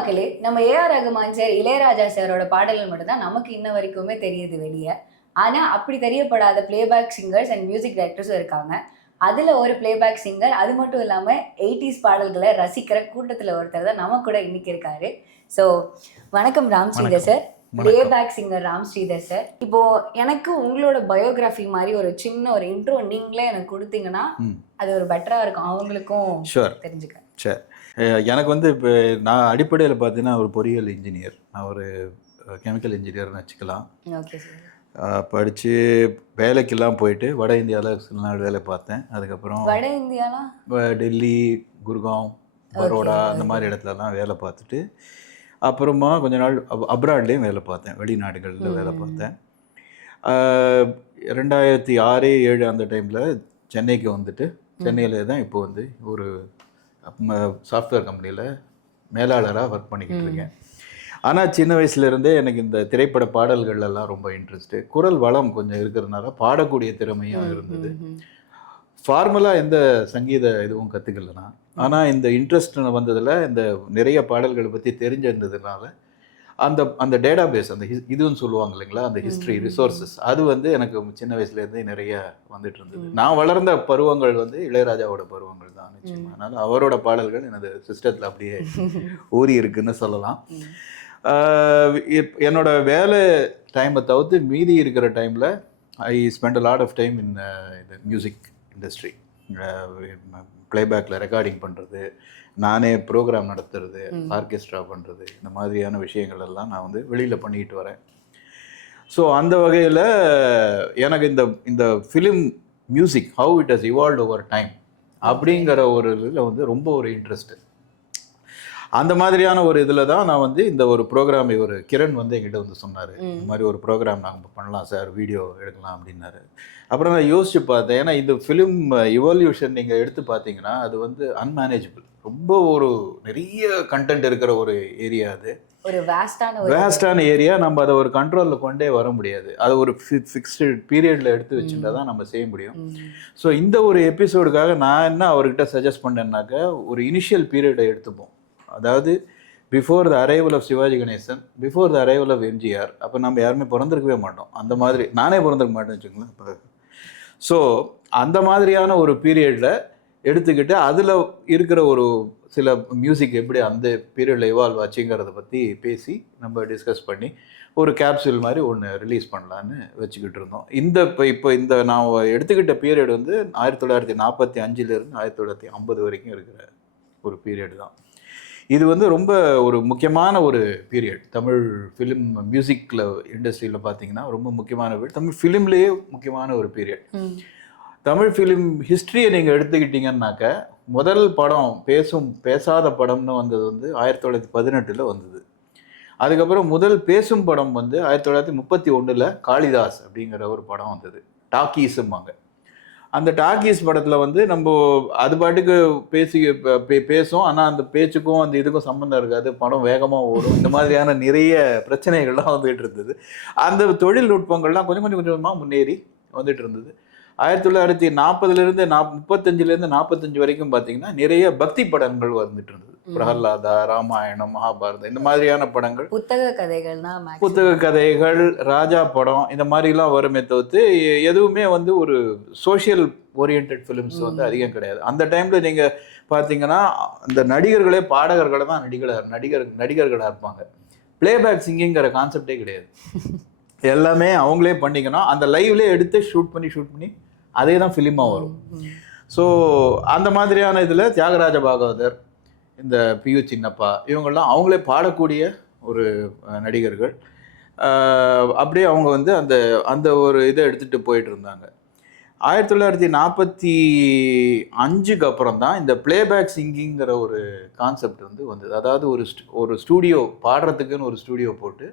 மக்களே, நம்ம A.R.. Rahman sir, Ilaiyaraaja சாரோட பாடல்கள் மட்டும் தான் நமக்கு இன்ன வரைக்குமே தெரியுது வெளிய. ஆனா, அப்படி தெரியப்படாத பிளேபேக் சிங்கர்ஸ் அண்ட் மியூசிக் டைரக்டர்ஸும் இருக்காங்க. அதுல ஒரு பிளேபேக் சிங்கர், அது மட்டும் இல்லாம 80ஸ் பாடல்கள ரசிக்கிற கூட்டத்துல ஒருத்தர் தான் நம்ம கூட இன்னைக்கு இருக்காரு. ஸோ, வணக்கம் Ram Sridhar sir. Playback singer Ram Sridhar sir. இப்போ எனக்கு உங்களோட பயோகிராஃபி மாரி ஒரு சின்ன ஒரு இன்ட்ரோ நீங்களே எனக்கு குடுத்தீங்கன்னா, அது ஒரு பெட்டரா இருக்கும். அவங்களுக்கும் தெரிஞ்சுக்க. சரி. எனக்கு வந்து இப்போ நான் அடிப்படையில் பார்த்தீங்கன்னா ஒரு பொறியியல் இன்ஜினியர். நான் ஒரு கெமிக்கல் இன்ஜினியர்னு வச்சுக்கலாம். Okay sir. படித்து வேலைக்கெல்லாம் போயிட்டு வட இந்தியாவில் சில நாள் வேலை பார்த்தேன். அதுக்கப்புறம் வட இந்தியானா டெல்லி, குர்காம், பரோடா அந்த மாதிரி இடத்துலலாம் வேலை பார்த்துட்டு அப்புறமா கொஞ்ச நாள் அப்ராட்லேயும் வேலை பார்த்தேன். வெளிநாடுகளில் வேலை பார்த்தேன். 2006, 2007 அந்த டைமில் சென்னைக்கு வந்துட்டு சென்னையில் தான் இப்போ வந்து ஒரு சாஃப்ட்வேர் கம்பெனியில் மேலாளராக ஒர்க் பண்ணிக்கிட்டு இருக்கேன். ஆனால் சின்ன வயசுலேருந்தே எனக்கு இந்த திரைப்பட பாடல்கள்லாம் ரொம்ப இன்ட்ரெஸ்ட்டு. குரல் வளம் கொஞ்சம் இருக்கிறதுனால பாடக்கூடிய திறமையும் இருந்தது. ஃபார்மலாக எந்த சங்கீத இதுவும் கற்றுக்கலனா, ஆனால் இந்த இன்ட்ரெஸ்ட் வந்ததில் இந்த நிறைய பாடல்களை பற்றி தெரிஞ்சிருந்ததுனால அந்த அந்த டேட்டா பேஸ் அந்த இதுன்னு சொல்லுவாங்க இல்லைங்களா, அந்த ஹிஸ்ட்ரி ரிசோர்ஸஸ் அது வந்து எனக்கு சின்ன வயசுலேருந்தே நிறைய வந்துட்டு இருந்தது. நான் வளர்ந்த பருவங்கள் வந்து இளையராஜாவோட பருவங்கள் தான் நிச்சயமாக. அதனால் அவரோட பாடல்கள் எனது சிஸ்டத்தில் அப்படியே ஊறி இருக்குன்னு சொல்லலாம். என்னோட வேலை டைமை தவிர்த்து மீதி இருக்கிற டைமில் I spend a lot of time in இந்த மியூசிக் இண்டஸ்ட்ரி. ப்ளேபேக்கில் ரெக்கார்டிங் பண்ணுறது, நானே ப்ரோக்ராம் நடத்துறது, ஆர்கெஸ்ட்ரா பண்ணுறது, இந்த மாதிரியான விஷயங்கள் எல்லாம் நான் வந்து வெளியில் பண்ணிக்கிட்டு வரேன். ஸோ அந்த வகையில் எனக்கு இந்த film music how it has evolve over time அப்படிங்கிற ஒரு இதில் வந்து ரொம்ப ஒரு இன்ட்ரெஸ்ட்டு. அந்த மாதிரியான ஒரு இதில் தான் நான் வந்து இந்த ஒரு ப்ரோக்ராம் ஒரு கிரண் வந்து எங்கிட்ட வந்து சொன்னார், இந்த மாதிரி ஒரு ப்ரோக்ராம் நாங்கள் பண்ணலாம் சார், வீடியோ எடுக்கலாம் அப்படின்னாரு. அப்புறம் நான் யோசிச்சு பார்த்தேன். ஏன்னா இந்த ஃபிலிம் இவல்யூஷன் நீங்கள் எடுத்து பார்த்தீங்கன்னா அது வந்து அன்மேனேஜபிள். ரொம்ப ஒரு நிறைய கண்டென்ட் இருக்கிற ஒரு ஏரியா. அது ஒரு வேஸ்டான ஏரியா. நம்ம அதை ஒரு கண்ட்ரோலில் கொண்டே வர முடியாது. அதை ஒரு ஃபிக்ஸ்டு பீரியடில் எடுத்து வச்சுட்டா தான் நம்ம செய்ய முடியும். ஸோ இந்த ஒரு எபிசோடுக்காக நான் என்ன அவர்கிட்ட சஜஸ்ட் பண்ணேன்னாக்கா, ஒரு இனிஷியல் பீரியடை எடுத்துப்போம். அதாவது before the arrival of Sivaji Ganesan, before the arrival of MGR. அப்போ நம்ம யாருமே பிறந்திருக்கவே மாட்டோம். அந்த மாதிரி நானே பிறந்திருக்க மாட்டேன்னு வச்சுக்கோங்களேன் இப்போ. ஸோ அந்த மாதிரியான ஒரு பீரியடில் எடுத்துக்கிட்டு அதில் இருக்கிற ஒரு சில மியூசிக் எப்படி அந்த பீரியடில் இவால்வ் ஆச்சுங்கிறத பற்றி பேசி நம்ம டிஸ்கஸ் பண்ணி ஒரு கேப்சூல் மாதிரி ஒன்று ரிலீஸ் பண்ணலான்னு வச்சுக்கிட்டு இருந்தோம். இப்போ இந்த நான் எடுத்துக்கிட்ட பீரியட் வந்து 1945 1950 வரைக்கும் இருக்கிற ஒரு பீரியட் தான். இது வந்து ரொம்ப ஒரு முக்கியமான ஒரு பீரியட். தமிழ் ஃபிலிம் மியூசிக்கில் இண்டஸ்ட்ரியில் பார்த்தீங்கன்னா ரொம்ப முக்கியமான பீரியட். தமிழ் ஃபிலிம்லேயே முக்கியமான ஒரு பீரியட். தமிழ் ஃபிலிம் ஹிஸ்ட்ரியை நீங்கள் எடுத்துக்கிட்டிங்கன்னாக்க, முதல் படம் பேசாத படம்னு வந்தது வந்து 1918 வந்தது. அதுக்கப்புறம் முதல் பேசும் படம் வந்து 1931 காளிதாஸ் அப்படிங்கிற ஒரு படம் வந்தது. டாக்கீஸும்பாங்க. அந்த டாக்கீஸ் படத்தில் வந்து நம்ம அது பாட்டுக்கு பேசும், ஆனால் அந்த பேச்சுக்கும் அந்த இதுக்கும் சம்மந்தம் இருக்காது. படம் வேகமாக ஓடும். இந்த மாதிரியான நிறைய பிரச்சனைகள்லாம் வந்துகிட்டு இருந்தது. அந்த தொழில்நுட்பங்கள்லாம் கொஞ்சம் கொஞ்சமாக முன்னேறி வந்துட்டு இருந்தது. 1940 35 45 வரைக்கும் பார்த்தீங்கன்னா நிறைய பக்தி படங்கள் வந்துட்டு இருந்தது. பிரகலாதா, ராமாயணம், மகாபாரதம் இந்த மாதிரியான படங்கள், புத்தக கதைகள், ராஜா படம் இந்த மாதிரிலாம் வருமே தவிர்த்து எதுவுமே வந்து ஒரு சோஷியல் ஓரியன்ட் ஃபிலிம்ஸ் வந்து அதிகம் கிடையாது. அந்த டைமில் நீங்கள் பார்த்தீங்கன்னா அந்த நடிகர்களே பாடகர்களை தான் நடிகர்களாக இருப்பாங்க. பிளேபேக் சிங்கிங்கிற கான்செப்டே கிடையாது. எல்லாமே அவங்களே பண்ணிக்கணும். அந்த லைவ்லேயே எடுத்து ஷூட் பண்ணி அதே தான் ஃபிலிமாக வரும். ஸோ அந்த மாதிரியான இதில் தியாகராஜ பாகவதர், இந்த பியு சின்னப்பா இவங்கெல்லாம் அவங்களே பாடக்கூடிய ஒரு நடிகர்கள். அப்படியே அவங்க வந்து அந்த ஒரு இதை எடுத்துகிட்டு போயிட்டு இருந்தாங்க. 1945 அப்புறம் தான் இந்த பிளேபேக் சிங்கிங்கிற ஒரு கான்செப்ட் வந்து வந்தது. அதாவது ஒரு ஸ்டூடியோ பாடுறதுக்குன்னு ஒரு ஸ்டூடியோ போட்டு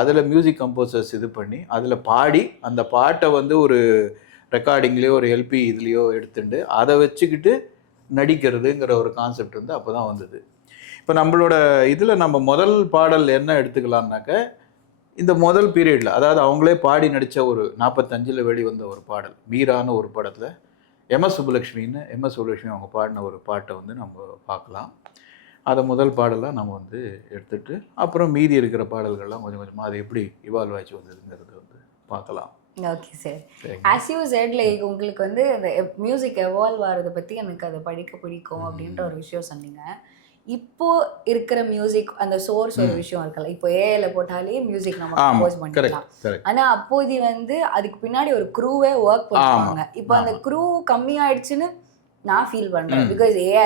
அதில் மியூசிக் கம்போசர்ஸ் இது பண்ணி அதில் பாடி அந்த பாட்டை வந்து ஒரு ரெக்கார்டிங்லேயோ ஒரு எல்பி இதுலேயோ எடுத்துட்டு அதை வச்சுக்கிட்டு நடிக்கிறதுங்கிற ஒரு கான்செப்ட் வந்து அப்போ தான் வந்தது. இப்போ நம்மளோட இதில் நம்ம முதல் பாடல் என்ன எடுத்துக்கலாம்னாக்க, இந்த முதல் பீரியடில் அதாவது அவங்களே பாடி நடித்த ஒரு 45 வெளிவந்த ஒரு பாடல் மீரான ஒரு படத்தில் எம்எஸ் சுப்புலட்சுமி அவங்க பாடின ஒரு பாட்டை வந்து நம்ம பார்க்கலாம். அதை முதல் பாடலாக நம்ம வந்து எடுத்துட்டு அப்புறம் மீதி இருக்கிற பாடல்கள்லாம் கொஞ்சம் கொஞ்சமாக அது எப்படி இவால்வ் ஆச்சு வந்ததுங்கிறது வந்து பார்க்கலாம். Okay sir. As you said like உங்களுக்கு வந்து அந்த மியூசிக் எவால்வ் ஆகிறத பற்றி எனக்கு அதை படிக்க பிடிக்கும் அப்படின்ற ஒரு விஷயம் சொன்னீங்க. இப்போ இருக்கிற மியூசிக் அந்த சோர்ஸ் ஒரு விஷயம் இருக்குல்ல, இப்போ ஏஐல போட்டாலே மியூசிக் நம்ம கம்போஸ் பண்ணிக்கலாம். ஆனா அப்போது வந்து அதுக்கு பின்னாடி ஒரு க்ரூவே ஒர்க் பண்ணுவாங்க. இப்போ அந்த க்ரூ கம்மியாயிடுச்சுன்னு நான் ஃபீல் பண்றேன். பிகாஸ் ஏஐ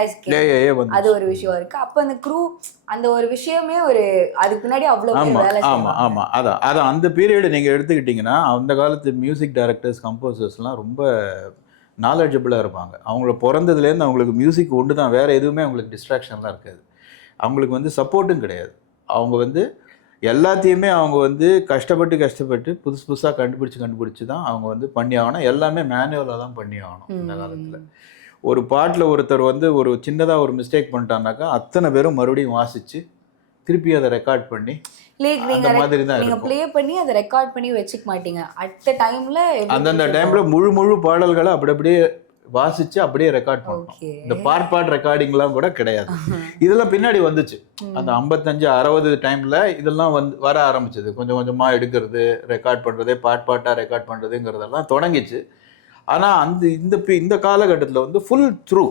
அது ஒரு விஷயம் இருக்கு. அப்போ அந்த க்ரூ அந்த ஒரு விஷயமே ஒரு அதுக்கு பின்னாடி அவ்வளோ வேலை செய்வாங்க. ஆமாம் அதான் அந்த பீரியடு நீங்கள் எடுத்துக்கிட்டிங்கன்னா அந்த காலத்து மியூசிக் டைரக்டர்ஸ் கம்போசர்ஸ்லாம் ரொம்ப நாலேஜபிளாக இருப்பாங்க. அவங்கள பிறந்ததுலேருந்து அவங்களுக்கு மியூசிக் ஒன்று தான், வேறு எதுவுமே அவங்களுக்கு டிஸ்ட்ராக்ஷன்லாம் இருக்காது. அவங்களுக்கு வந்து சப்போர்ட்டும் கிடையாது. அவங்க வந்து எல்லாத்தையுமே அவங்க வந்து கஷ்டப்பட்டு புதுசாக கண்டுபிடிச்சி தான் அவங்க வந்து பண்ணி ஆகணும். எல்லாமே மேனுவலாக தான் பண்ணி ஆகணும் இந்த காலத்தில். ஒரு பாட்டில் ஒருத்தர் வந்து ஒரு சின்னதாக ஒரு மிஸ்டேக் பண்ணிட்டான்னாக்கா அத்தனை பேரும் மறுபடியும் வாசித்து திருப்பி அதை ரெக்கார்ட் பண்ணி அந்த மாதிரி தான் நீங்க ப்ளே பண்ணி அதை ரெக்கார்ட் பண்ணி வச்சுக்க மாட்டீங்க. அட் டைம்ல அந்தந்த டைம்ல முழு பாடல்களை அப்படியே வாசிச்சு அப்படியே ரெக்கார்ட் பண்ணணும். இந்த பார்ட் ரெக்கார்டிங்லாம் கூட கிடையாது. இதெல்லாம் பின்னாடி வந்துச்சு. அந்த 55-60 டைம்ல இதெல்லாம் வந்து வர ஆரம்பிச்சது. கொஞ்சம் கொஞ்சமா எடுக்கிறது, ரெக்கார்ட் பண்றது, பாட்டா ரெக்கார்ட் பண்றதுங்கிறதெல்லாம் தொடங்கிச்சு. ஆனா இந்த காலகட்டத்தில் வந்து ஃபுல் த்ரூ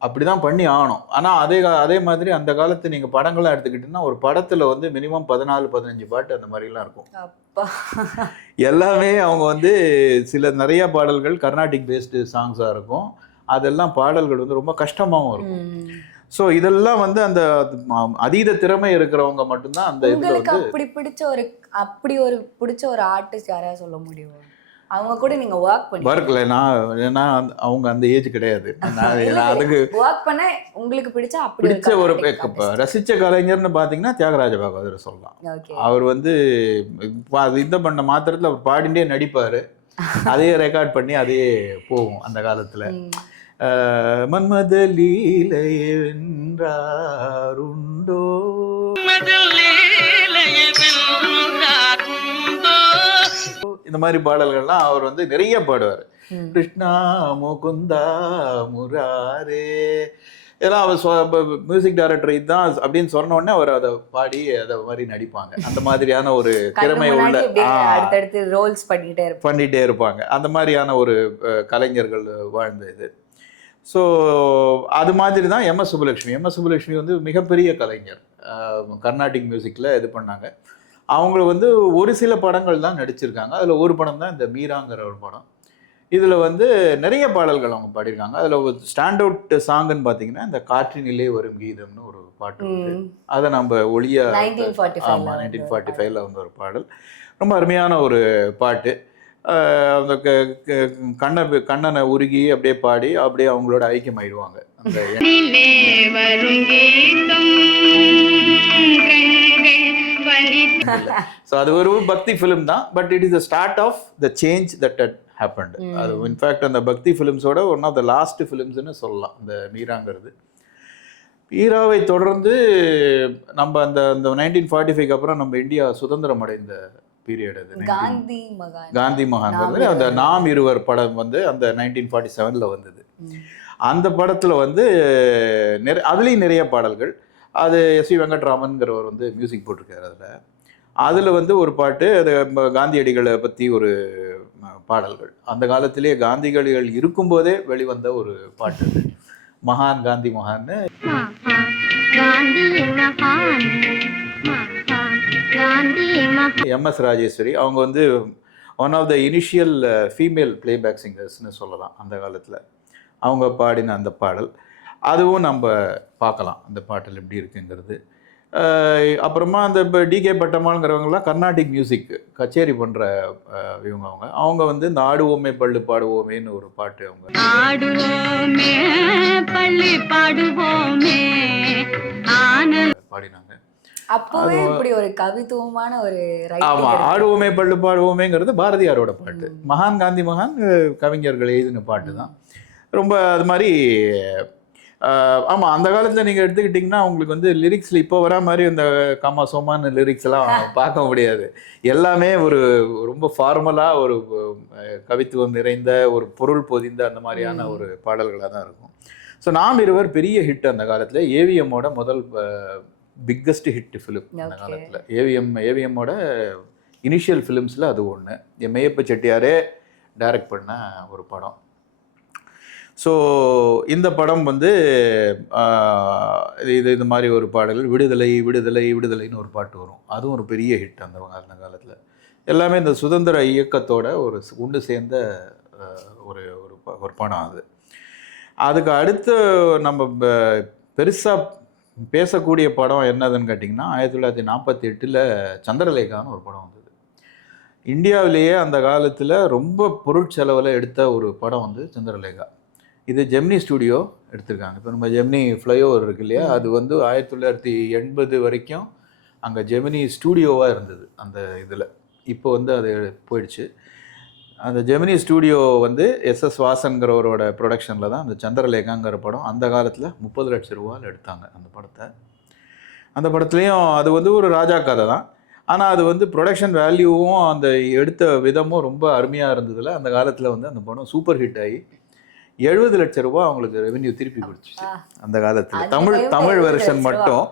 அப்படிதான் பண்ணி ஆகணும். ஆனால் அதே மாதிரி அந்த காலத்து நீங்கள் படங்கள்லாம் எடுத்துக்கிட்டீங்கன்னா ஒரு படத்தில் வந்து மினிமம் 14-15 பாட்டு அந்த மாதிரிலாம் இருக்கும். எல்லாமே அவங்க வந்து நிறைய பாடல்கள் கர்நாடிக் பேஸ்டு சாங்ஸாக இருக்கும். அதெல்லாம் பாடல்கள் வந்து ரொம்ப கஷ்டமாகவும் இருக்கும். ஸோ இதெல்லாம் வந்து அந்த அதீத திறமை இருக்கிறவங்க மட்டும்தான் அந்த இதில் வந்து அப்படி ஒரு பிடிச்ச ஒரு ஆர்டிஸ்ட் யாரையா சொல்ல முடியும்? அவங்க கூட நீங்க ஒர்க்ல நான் அவங்க அந்த ஏஜ் கிடையாது. அதுக்கு ஒர்க் பண்ண உங்களுக்கு பிடிச்ச ஒரு ரசிச்ச கலைஞர்னு பாத்தீங்கன்னா தியாகராஜ பாகவதர் சொல்லலாம். அவர் வந்து இந்த பண்ண மாத்திரத்துல அவர் பாடிண்டே நடிப்பாரு. அதையே ரெக்கார்ட் பண்ணி அதையே போகும் அந்த காலத்துல. மன்மத லீலையே வென்றாருண்டோ இந்த மாதிரி பாடல்கள்லாம் அவர் வந்து நிறைய பாடுவார். கிருஷ்ணா முகுந்தா முராரே இதெல்லாம் அவர் மியூசிக் டைரக்டர் இதுதான் அப்படின்னு சொன்ன உடனே அவர் அதை பாடி அதை மாதிரி நடிப்பாங்க. அந்த மாதிரியான ஒரு திறமை உள்ள ரோல்ஸ் பண்ணிட்டே இருப்பாங்க. அந்த மாதிரியான ஒரு கலைஞர்கள் வாழ்ந்த இது. ஸோ அது மாதிரி தான் எம்எஸ் சுப்புலட்சுமி வந்து மிகப்பெரிய கலைஞர். கர்நாடிக் மியூசிக்கில் இது பண்ணாங்க. அவங்க வந்து ஒரு சில படங்கள் தான் நடிச்சிருக்காங்க. அதில் ஒரு படம் தான் இந்த மீராங்கிற ஒரு படம். இதில் வந்து நிறைய பாடல்கள் அவங்க பாடியிருக்காங்க. அதில் ஒரு ஸ்டாண்ட் அவுட் சாங்குன்னு பார்த்தீங்கன்னா இந்த காற்றினிலே வரும் கீதம்னு ஒரு பாட்டு வந்து அதை நம்ம ஒளியா 1945 வந்து ஒரு பாடல். ரொம்ப அருமையான ஒரு பாட்டு. அந்த கண்ணனை உருகி அப்படியே பாடி அப்படியே அவங்களோட ஐக்கியம் ஆயிடுவாங்க. அந்த ஸோ அது ஒரு பக்தி ஃபிலிம் தான். But it is the start of the change that had happened. அது இன்ஃபேக்ட் அந்த பக்தி ஃபிலிம்ஸோட ஒன் ஆஃப் த லாஸ்ட் ஃபிலிம்ஸ்னு சொல்லலாம் இந்த மீராங்கிறது. மீராவை தொடர்ந்து நம்ம அந்த 1945 அப்புறம் நம்ம இந்தியா சுதந்திரம் அடைந்த பீரியட் அது. காந்தி மகான் அந்த நாம் இருவர் படம் வந்து அந்த 1947 வந்தது. அந்த படத்தில் வந்து அதுலேயும் நிறைய பாடல்கள். அது எஸ் வி வெங்கட்ராமன்கிறவர் வந்து மியூசிக் போட்டிருக்காரு. அதில் வந்து ஒரு பாட்டு அது காந்தியடிகளை பற்றி ஒரு பாடல்கள். அந்த காலத்திலேயே காந்தியடிகள் இருக்கும்போதே வெளிவந்த ஒரு பாட்டு அது. மகான் காந்தி மகான்னு எம்எஸ் ராஜேஸ்வரி அவங்க வந்து one of the initial female playback சிங்கர்ஸ்னு சொல்லலாம் அந்த காலத்தில். அவங்க பாடின அந்த பாடல் அதுவும் நம்ம பார்க்கலாம் அந்த பாட்டில் எப்படி இருக்குங்கிறது. அப்புறமா அந்த இப்போ டிகே பட்டம்மாளுங்கிறவங்கலாம் கர்நாடிக் மியூசிக் கச்சேரி பண்ணுற அவங்க வந்து இந்த ஆடுவோமே பள்ளி பாடுவோமேன்னு ஒரு பாட்டு அவங்க பாடினாங்க. அப்பவே இப்படி ஒரு கவித்துவமான ஒரு ஆமா ஆடுவோமே பள்ளு பாடுவோமேங்கிறது பாரதியாரோட பாட்டு. மகான் காந்தி மகான் கவிஞர்கள் எழுதின பாட்டு தான். ரொம்ப அது மாதிரி ஆமாம் அந்த காலத்தில் நீங்கள் எடுத்துக்கிட்டிங்கன்னா உங்களுக்கு வந்து லிரிக்ஸில் இப்போ வரா மாதிரி இந்த காமா சோமான்னு லிரிக்ஸ் எல்லாம் பார்க்க முடியாது. எல்லாமே ஒரு ரொம்ப ஃபார்மலாக ஒரு கவித்துவம் நிறைந்த ஒரு பொருள் பொதிந்த அந்த மாதிரியான ஒரு பாடல்களாக தான் இருக்கும். ஸோ நாம் இருவர் பெரிய ஹிட் அந்த காலத்தில். ஏவிஎம்மோட முதல் பிக்கஸ்ட் ஹிட் ஃபிலிம் அந்த காலத்தில். ஏவிஎம்மோட இனிஷியல் ஃபிலிம்ஸில் அது ஒன்று. மெய்யப்ப செட்டியாரே டைரக்ட் பண்ண ஒரு படம். ஸோ இந்த படம் வந்து இது மாதிரி ஒரு பாடல், விடுதலை விடுதலை விடுதலைன்னு ஒரு பாட்டு வரும். அதுவும் ஒரு பெரிய ஹிட் அந்த காலத்தில். எல்லாமே இந்த சுதந்திர இயக்கத்தோட ஒரு ஒன்று சேர்ந்த ஒரு படம் அது. அதுக்கு அடுத்து நம்ம பெருசாக பேசக்கூடிய படம் என்னதுன்னு கேட்டிங்கன்னா 1948 சந்திரலேகான்னு ஒரு படம் வந்தது. இந்தியாவிலேயே அந்த காலத்தில் ரொம்ப பொருட்செலவில் எடுத்த ஒரு படம் வந்து சந்திரலேகா. இது ஜெமினி ஸ்டுடியோ எடுத்திருக்காங்க. இப்போ நம்ம ஜெமினி ஃப்ளைஓவர் இருக்கு இல்லையா, அது வந்து 1980 வரைக்கும் அங்கே ஜெமினி ஸ்டூடியோவாக இருந்தது அந்த இதில். இப்போ வந்து அது போயிடுச்சு. அந்த ஜெமினி ஸ்டூடியோ வந்து எஸ்எஸ் வாசன்கிறவரோட ப்ரொடக்ஷனில் தான் அந்த சந்திரலேகாங்கிற படம் அந்த காலத்தில் 30 லட்சம் ரூபாயில் எடுத்தாங்க அந்த படத்தை. அந்த படத்துலேயும் அது வந்து ஒரு ராஜா கதை தான். ஆனால் அது வந்து ப்ரொடக்ஷன் வேல்யூவும் அந்த எடுத்த விதமும் ரொம்ப அருமையாக இருந்ததில் அந்த காலத்தில் வந்து அந்த படம் சூப்பர் ஹிட் ஆகி 70 லட்சம் ரூபா அவங்களுக்கு ரெவென்யூ திருப்பி கொடுத்துச்சு அந்த காலத்தில். தமிழ் வெர்ஷன் மட்டும்.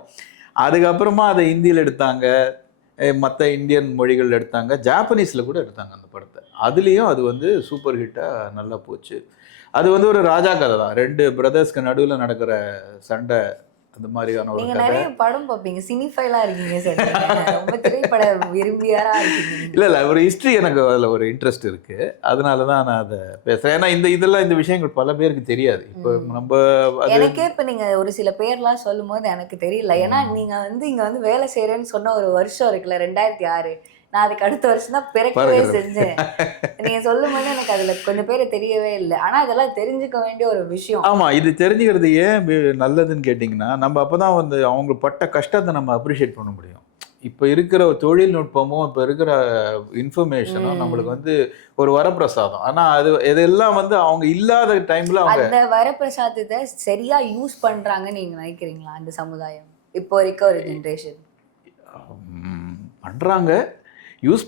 அதுக்கப்புறமா அதை ஹிந்தியில் எடுத்தாங்க, மற்ற இந்தியன் மொழிகள் எடுத்தாங்க, ஜாப்பனீஸில் கூட எடுத்தாங்க அந்த படத்தை. அதுலேயும் அது வந்து சூப்பர் ஹிட்டாக நல்லா போச்சு. அது வந்து ஒரு ராஜா கதை தான். 2 பிரதர்ஸ்க்கு நடுவில் நடக்கிற சண்டை, அந்த மாதிரியான ஒரு நீங்க கதை. நிறைய படம் பார்ப்பீங்க, சினிஃபைலா இருக்கீங்க சார். ரொம்ப திரைப்பட விரும்பியாரா இருக்கீங்க. இல்லை ஒரு ஹிஸ்ட்ரி எனக்கு அதில் ஒரு இன்ட்ரெஸ்ட் இருக்கு. அதனால தான் நான் அதை பேசுறேன். ஏன்னா இந்த விஷயங்கள் பல பேருக்கு தெரியாது. இப்போ நம்ம எனக்கே இப்போ நீங்க ஒரு சில பேர்லாம் சொல்லும் போது எனக்கு தெரியல. ஏன்னா நீங்க வந்து இங்க வந்து வேலை செய்யறேன்னு சொன்ன ஒரு வருஷம் இருக்குல்ல, 2006. நான் அதுக்கு அடுத்த வருஷம் தான் பிறக்கவே செஞ்சேன். நீங்க சொல்லும் போது எனக்கு அதுல கொஞ்சம் பேர் தெரியவே இல்லை. ஆனா இதெல்லாம் தெரிஞ்சுக்க வேண்டிய ஒரு விஷயம். ஆமா, இது தெரிஞ்சுக்கிறது ஏன் நல்லதுன்னு கேட்டிங்கன்னா, நம்ம அப்பதான் வந்து அவங்க பட்ட கஷ்டத்தை நம்ம அப்ரிஷியேட் பண்ண முடியும். இப்போ இருக்கிற தொழில்நுட்பமும் இப்போ இருக்கிற இன்ஃபர்மேஷனும் நம்மளுக்கு வந்து ஒரு வரப்பிரசாதம். ஆனா அது இதெல்லாம் வந்து அவங்க இல்லாத டைம்ல அவங்க அந்த வரப்பிரசாதத்தை சரியா யூஸ் பண்றாங்கன்னு நீங்க நினைக்கிறீங்களா? அந்த சமுதாயம் இப்போ இருக்க ஒரு ஜென்ரேஷன் பண்றாங்க. யூஸ்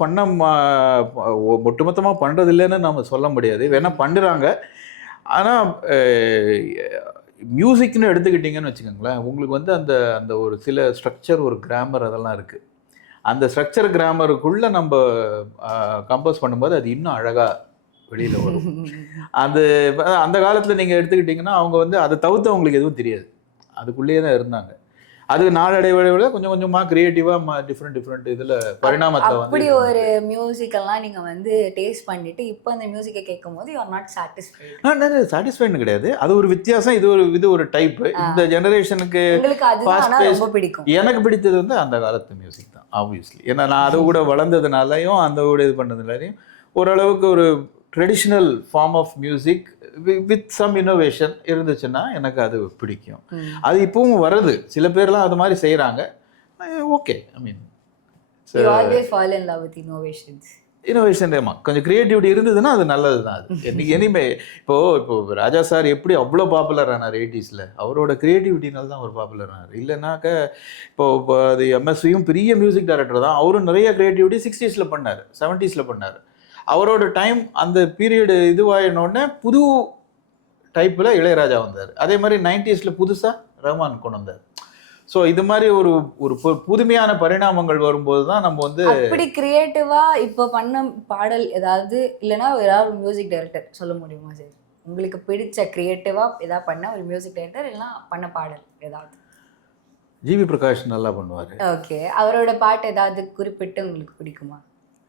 பண்ண ஒட்டுமொத்தமாக பண்ணுறது இல்லைன்னு நம்ம சொல்ல முடியாது. வேணால் பண்ணுறாங்க. ஆனால் மியூசிக்னு எடுத்துக்கிட்டிங்கன்னு வச்சுக்கோங்களேன், உங்களுக்கு வந்து அந்த ஒரு சில ஸ்ட்ரக்சர், ஒரு கிராமர் அதெல்லாம் இருக்குது. அந்த ஸ்ட்ரக்சர் கிராமருக்குள்ளே நம்ம கம்போஸ் பண்ணும்போது அது இன்னும் அழகாக வெளியில் வரும். அந்த காலத்தில் நீங்கள் எடுத்துக்கிட்டிங்கன்னா அவங்க வந்து அதை தவிர்த்து அவங்களுக்கு எதுவும் தெரியாது, அதுக்குள்ளேயே தான் இருந்தாங்க. அது நாளடைவுல கொஞ்சம் கொஞ்சமாக கிரியேட்டிவாக டிஃப்ரெண்ட் இதில் பரிணாமத்தில் வந்து அப்படி ஒரு மியூசிக்கெல்லாம் நீங்கள் வந்து டேஸ்ட் பண்ணிட்டு இப்போ அந்த மியூசிக்கை கேட்கும் போது you are not satisfied. Satisfied கிடையாது. அது ஒரு வித்தியாசம். இது ஒரு டைப். இந்த ஜெனரேஷனுக்கு ரொம்ப பிடிக்கும். எனக்கு பிடித்தது வந்து அந்த காலத்து மியூசிக் தான் ஆப்வியஸ்லி. ஏன்னா நான் அதை கூட வளர்ந்ததுனாலையும் அந்த கூட இது பண்ணதுனாலையும் ஓரளவுக்கு ஒரு traditional form of music with some innovation இருந்துச்சுன்னா எனக்கு அது பிடிக்கும். அது இப்பவும் வருது. சில பேர்லாம் அது மாதிரி செய்கிறாங்க. ஓகே, ஐ மீன் இன்னோவேஷன் கொஞ்சம் கிரியேட்டிவிட்டி இருந்ததுன்னா அது நல்லது தான். அது இனிமே இப்போ ராஜா சார் எப்படி அவ்வளோ பாப்புலர் ஆனார் 80s, அவரோட கிரியேட்டிவிட்டினால தான் அவர் பாப்புலர் ஆனார். இல்லைனாக்க இப்போ அது எம்எஸ்வியும் பெரிய மியூசிக் டைரக்டர் தான். அவரும் நிறைய கிரியேட்டிவிட்டி 60s பண்ணார், 70s பண்ணார். அவரோட டைம் அந்த பீரியடு இதுவாயினோடனே புது டைப்பில் இளையராஜா வந்தார். அதே மாதிரி 90s புதுசாக ரஹ்மான் கொண்டு வந்தார். ஸோ இது மாதிரி ஒரு புதுமையான பரிணாமங்கள் வரும்போது தான் நம்ம வந்து அப்படி கிரியேட்டிவாக இப்போ பண்ண பாடல் ஏதாவது இல்லைன்னா ஏதாவது மியூசிக் டைரக்டர் சொல்ல முடியுமா சார்? உங்களுக்கு பிடிச்ச கிரியேட்டிவாக ஏதாவது பண்ண ஒரு மியூசிக் டைரக்டர் இல்லைன்னா பண்ண பாடல் ஏதாவது? ஜிவி பிரகாஷ் நல்லா பண்ணுவார். ஓகே, அவரோட பாட்டு ஏதாவது குறிப்பிட்டு உங்களுக்கு பிடிக்குமா?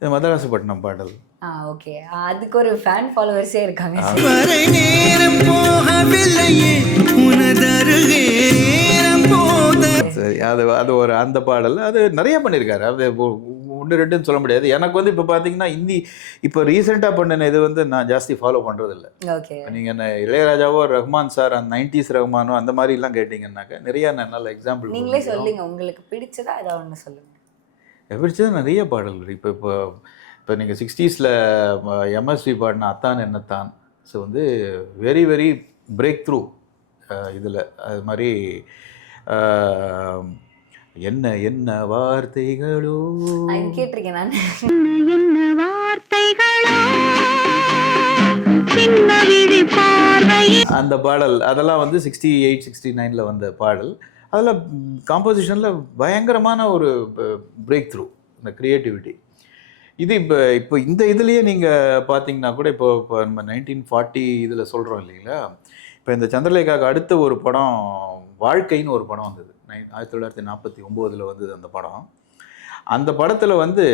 மதராசப்பட்டினம் பாடல். ஓகே, அதுக்கு ஒரு ஃபேன் ஃபாலோவர்ஸே இருக்காங்க. சரி, அது ஒரு அந்த பாடல் அது நிறைய பண்ணியிருக்காரு. அது 1-2ன்னு சொல்ல முடியாது. எனக்கு வந்து இப்போ பார்த்தீங்கன்னா இப்போ ரீசெண்டாக பண்ணின இது வந்து நான் ஜாஸ்தி ஃபாலோ பண்ணுறதில்ல. ஓகே, நீங்கள் என்ன இளையராஜாவோ ரஹ்மான் சார் அந்த 90s ரஹ்மானோ அந்த மாதிரிலாம் கேட்டிங்கன்னாக்கா நிறைய நல்ல எக்ஸாம்பிள் நீங்களே சொல்லுங்க. உங்களுக்கு பிடிச்சதா ஏதாவது ஒன்று சொல்லுங்கள். பிடிச்சது நிறைய பாடல்கள். இப்போ நீங்கள் 60s எம்எஸ்வி பாடின அத்தான் என்னத்தான், ஸோ வந்து வெரி வெரி பிரேக் த்ரூ இதில். அது மாதிரி என்ன என்ன வார்த்தைகளோ கேட்டிருக்கேன் நான். என்ன வார்த்தைகளோ அந்த பாடல் அதெல்லாம் வந்து 68 69ல் வந்த பாடல். அதில் காம்போசிஷனில் பயங்கரமான ஒரு பிரேக் த்ரூ, இந்த க்ரியேட்டிவிட்டி. இது இப்போ இந்த இதுலேயே நீங்கள் பார்த்தீங்கன்னா கூட இப்போ நம்ம 1940 இதில் சொல்கிறோம் இல்லைங்களா. இப்போ இந்த சந்திரலேகாவுக்கு அடுத்த ஒரு படம் வாழ்க்கைன்னு ஒரு படம் வந்தது. 1949 வந்தது அந்த படம். அந்த படத்தில் வந்து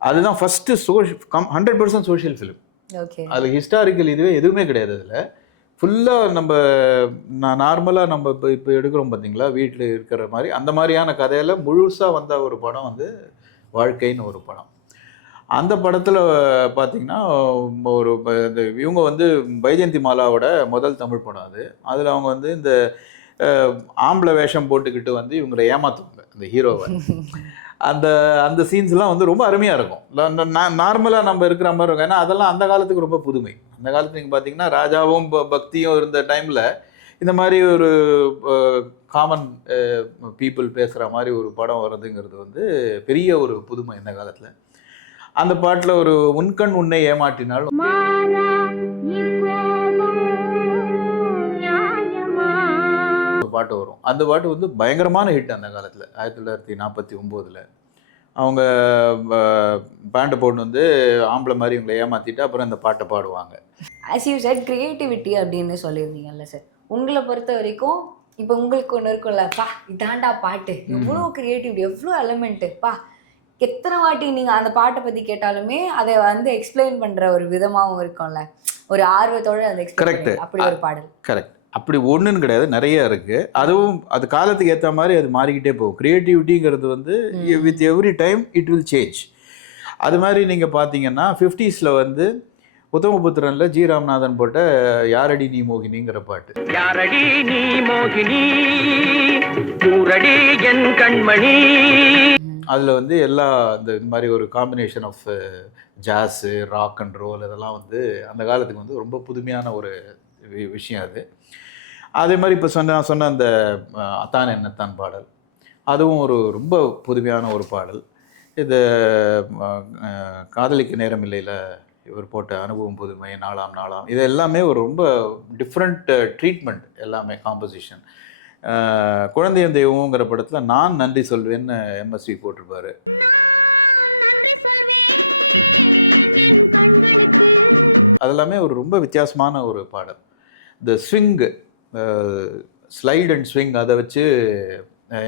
அதுதான் ஃபஸ்ட்டு 100% சோஷியல் ஃபிலிம். ஓகே. அது ஹிஸ்டாரிக்கல் இதுவே எதுவுமே கிடையாது. அதில் ஃபுல்லாக நம்ம நார்மலாக நம்ம இப்போ எடுக்கிறோம் பார்த்தீங்களா, வீட்டில் இருக்கிற மாதிரி அந்த மாதிரியான கதையில் முழுசாக வந்த ஒரு படம் வந்து வாழ்க்கைன்னு ஒரு படம். அந்த படத்தில் பார்த்தீங்கன்னா ஒரு இவங்க வந்து வைஜெயந்தி மாலாவோட முதல் தமிழ் படம் அது. அதில் அவங்க வந்து இந்த ஆம்பளை வேஷம் போட்டுக்கிட்டு வந்து இவங்களை ஏமாற்றுவாங்க இந்த ஹீரோவை. அந்த அந்த சீன்ஸ்லாம் வந்து ரொம்ப அருமையாக இருக்கும். நார்மலாக நம்ம இருக்கிற மாதிரி இருக்கும். ஏன்னா அதெல்லாம் அந்த காலத்துக்கு ரொம்ப புதுமை. அந்த காலத்துக்கு நீங்கள் பார்த்தீங்கன்னா ராஜாவும் பக்தியும் இருந்த டைமில் இந்த மாதிரி ஒரு காமன் பீப்புள் பேசுகிற மாதிரி ஒரு படம் வர்றதுங்கிறது வந்து பெரிய ஒரு புதுமை இந்த காலத்தில். அந்த பாட்டில் ஒரு உன்கண் உன்னை ஏமாற்றினால் பாட்டு வரும். அந்த பாட்டு வந்து பயங்கரமான ஹிட் அந்த காலத்தில் 1949. அவங்க பேண்டை போட்டு வந்து ஆம்பளை மாதிரி இவங்களை ஏமாற்றிட்டு அப்புறம் இந்த பாட்டை பாடுவாங்க. ஆஸ் யூ செட் கிரியேட்டிவிட்டி அப்படின்னு சொல்லியிருந்தீங்கல்ல சார், உங்களை பொறுத்த வரைக்கும் இப்போ உங்களுக்கு ஒன்று இருக்கும்ல, பா இதாண்டா பாட்டு, எவ்வளோ கிரியேட்டிவிட்டி, எவ்வளோ எலமெண்ட்டு, பா எத்தனை வாட்டி நீங்கள் அந்த பாட்டை பற்றி கேட்டாலுமே அதை வந்து எக்ஸ்பிளைன் பண்ணுற ஒரு விதமாகவும் இருக்கும்ல, ஒரு ஆர்வத்தோடு அந்த எக்ஸ்பிளைன், அப்படி ஒரு பாடல். கரெக்ட். அப்படி ஒன்றுன்னு கிடையாது, நிறைய இருக்குது. அதுவும் அது காலத்துக்கு ஏற்ற மாதிரி அது மாறிக்கிட்டே போகும். க்ரியேட்டிவிட்டிங்கிறது வந்து with every time it will change. அது மாதிரி நீங்கள் பார்த்தீங்கன்னா 50s வந்து உத்தமபுத்திரனில் ஜி ராமநாதன் போட்ட யாரடி நீ மோகினிங்கிற பாட்டு. யாரடி நீ மோகினி ஊரடி என் கண்மணி. அதில் வந்து எல்லா இந்த மாதிரி ஒரு combination of jazz, rock and roll இதெல்லாம் வந்து அந்த காலத்துக்கு வந்து ரொம்ப புதுமையான ஒரு விஷயம் அது. அதே மாதிரி இப்போ சொன்ன அந்த அத்தான் என்னத்தான் பாடல், அதுவும் ஒரு ரொம்ப புதுமையான ஒரு பாடல். இது காதலிக்க நேரம் இல்லையில் இவர் போட்ட அனுபவம் புதுமை, நாளாம் நாளாம், இது எல்லாமே ஒரு ரொம்ப டிஃப்ரெண்ட் ட்ரீட்மெண்ட், எல்லாமே காம்போசிஷன். குழந்தையும் தெய்வங்கிற படத்தில் நான் நன்றி சொல்வேன்னு எம்எஸ்வி போட்டிருப்பாரு. அதெல்லாமே ஒரு ரொம்ப வித்தியாசமான ஒரு பாடல். இந்த ஸ்விங்கு, ஸ்லைட் அண்ட் ஸ்விங், அதை வச்சு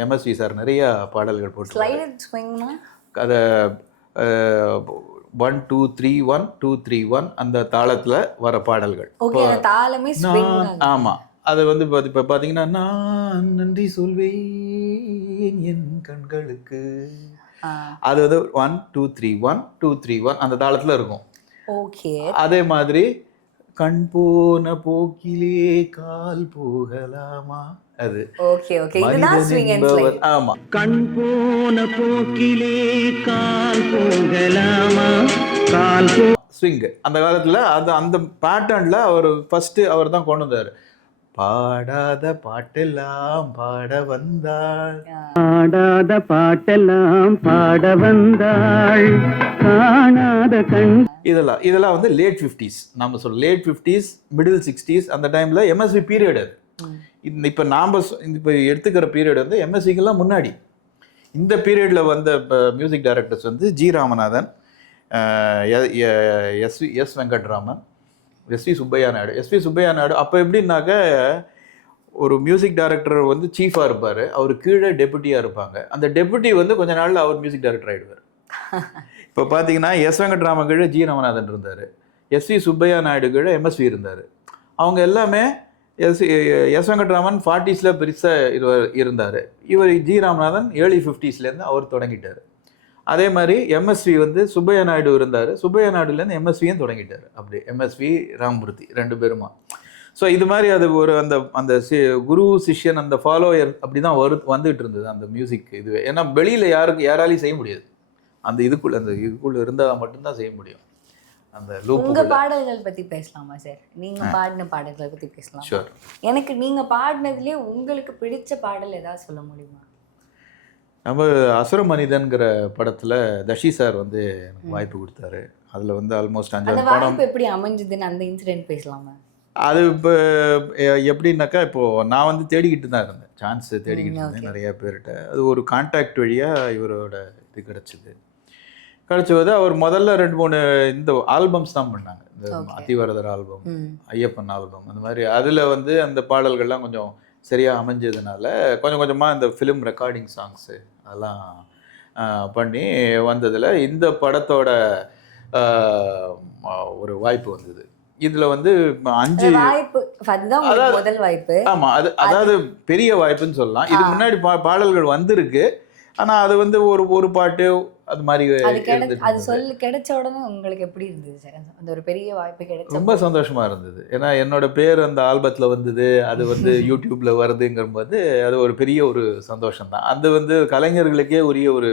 எம்எஸ்வி சார் நிறையா பாடல்கள் போட்டு அதை 1 2 3 1 2 3 1 அந்த தாளத்தில் வர பாடல்கள். ஆமாம், அது வந்து இப்போ பார்த்தீங்கன்னா நான் நன்றி சொல்வேன் என் கண்களுக்கு, அது வந்து 1 2 3 1 2 3 1 அந்த தாளத்தில் இருக்கும். ஓகே. அதே மாதிரி கண் போன போக்கிலே கால் போகலாமா, அது ஓகே ஓகே, இதுதான் ஸ்விங் அண்ட் ஸ்லைட். ஆமா, கண் போன போக்கிலே கால் போகலாமா, கால் ஸ்விங். அந்த காலத்துல அந்த பேட்டர்ன்ல அவர் ஃபர்ஸ்ட் அவர் தான் கொண்டு வந்தாரு. பாடாத பாட்டெல்லாம் பாட வந்தாள், பாடாத பாட்டெல்லாம் பாட வந்தாள், காணாத கண். இதெல்லாம் வந்து லேட் 50s, நம்ம சொல்ல லேட் 50s மிடில் 60s அந்த டைம்ல எம்எஸ்வி பீரியட். அது இப்போ நாம் இப்போ எடுத்துக்கிற பீரியட் வந்து எம்எஸ்விக்கெல்லாம் முன்னாடி. இந்த பீரியடில் வந்த மியூசிக் டைரக்டர்ஸ் வந்து G Ramanathan, S Venkatraman, S V Subbaiah Naidu. S V Subbaiah Naidu அப்போ எப்படின்னாக்க ஒரு மியூசிக் டைரக்டர் வந்து சீஃபாக இருப்பார், அவர் கீழே டெபுட்டியாக இருப்பாங்க. அந்த டெபுட்டி வந்து கொஞ்ச நாளில் அவர் மியூசிக் டைரக்டர் ஆகிடுவார். இப்போ பார்த்தீங்கன்னா எஸ் வெங்கட்ராமன் கீழே ஜி ராமநாதன் இருந்தார், எஸ்வி சுப்பையா நாயுடு கீழே எம்எஸ்வி இருந்தார். அவங்க எல்லாமே எஸ் வெங்கட்ராமன் 40s பெருசாக இருந்தார், இவர் ஜி ராமநாதன் ஏர்லி 50s அவர் தொடங்கிட்டார். அதே மாதிரி எம்எஸ்வி வந்து சுப்பையா நாயுடு இருந்தார், சுப்பையா நாயுடுலேருந்து எம்எஸ்வியும் தொடங்கிட்டார். அப்படி எம்எஸ்வி ராமமூர்த்தி 2 பேருமா. ஸோ இது மாதிரி அது ஒரு அந்த குரு சிஷ்யன் அந்த ஃபாலோயர் அப்படி தான் வந்துகிட்டு இருந்தது அந்த மியூசிக் இதுவே. ஏன்னா வெளியில் யாராலையும் செய்ய முடியாது, அந்த இதுக்குள்ளே இருந்தால் மட்டும்தான் செய்ய முடியும். அந்த லூப். உங்கள் பாடல்கள் பற்றி பேசலாமா சார்? நீங்கள் பாடின பாடல்களை பற்றி பேசலாம். ஷூர். எனக்கு நீங்கள் பாடினதுலேயே உங்களுக்கு பிடிச்ச பாடல் ஏதாவது சொல்ல முடியுமா? நம்ம அசுர மனிதன்கிற படத்தில் தஷி சார் வந்து எனக்கு வாய்ப்பு கொடுத்தாரு. அதில் வந்து ஆல்மோஸ்ட் 5 அந்த படம். வாய்ப்பு எப்படி அமைஞ்சதுன்னு அந்த இன்சிடென்ட் பேசலாமா? அது இப்போ எப்படின்னாக்கா, இப்போது நான் வந்து தேடிக்கிட்டு தான் இருந்தேன், சான்ஸ் தேடிக்கிட்டு இருந்தேன் நிறையா பேர்கிட்ட. அது ஒரு கான்டாக்ட் வழியாக இவரோட இது கிடச்சிது. கிடச்சது அவர் முதல்ல 2-3 இந்த ஆல்பம்ஸ் தான் பண்ணாங்க. இந்த அத்திவரதர் ஆல்பம், ஐயப்பன் ஆல்பம், அந்த மாதிரி. அதில் வந்து அந்த பாடல்கள்லாம் கொஞ்சம் சரியாக அமைஞ்சதுனால கொஞ்சம் கொஞ்சமாக இந்த ஃபிலிம் ரெக்கார்டிங் சாங்ஸு அதெல்லாம் பண்ணி வந்ததில் இந்த படத்தோட ஒரு வாய்ப்பு வந்தது. இதில் வந்து 5 வாய்ப்பு, அதுதான் முதல் வாய்ப்பு. ஆமாம், அதாவது பெரிய வாய்ப்புன்னு சொல்லலாம். இதுக்கு முன்னாடி பாடல்கள் வந்திருக்கு, ஆனால் அது வந்து ஒரு பாட்டு அது மாதிரி அது கிடைச்ச உடனே உங்களுக்கு எப்படி இருந்தது சார்? அந்த ஒரு பெரிய வாய்ப்பு கிடைச்ச ரொம்ப சந்தோஷமா இருந்தது. ஏன்னா என்னோட பேர் அந்த ஆல்பத்தில் வந்தது, அது வந்து யூடியூப்ல வருதுங்கும்போது அது ஒரு பெரிய ஒரு சந்தோஷம் தான். அது வந்து கலைஞர்களுக்கே உரிய ஒரு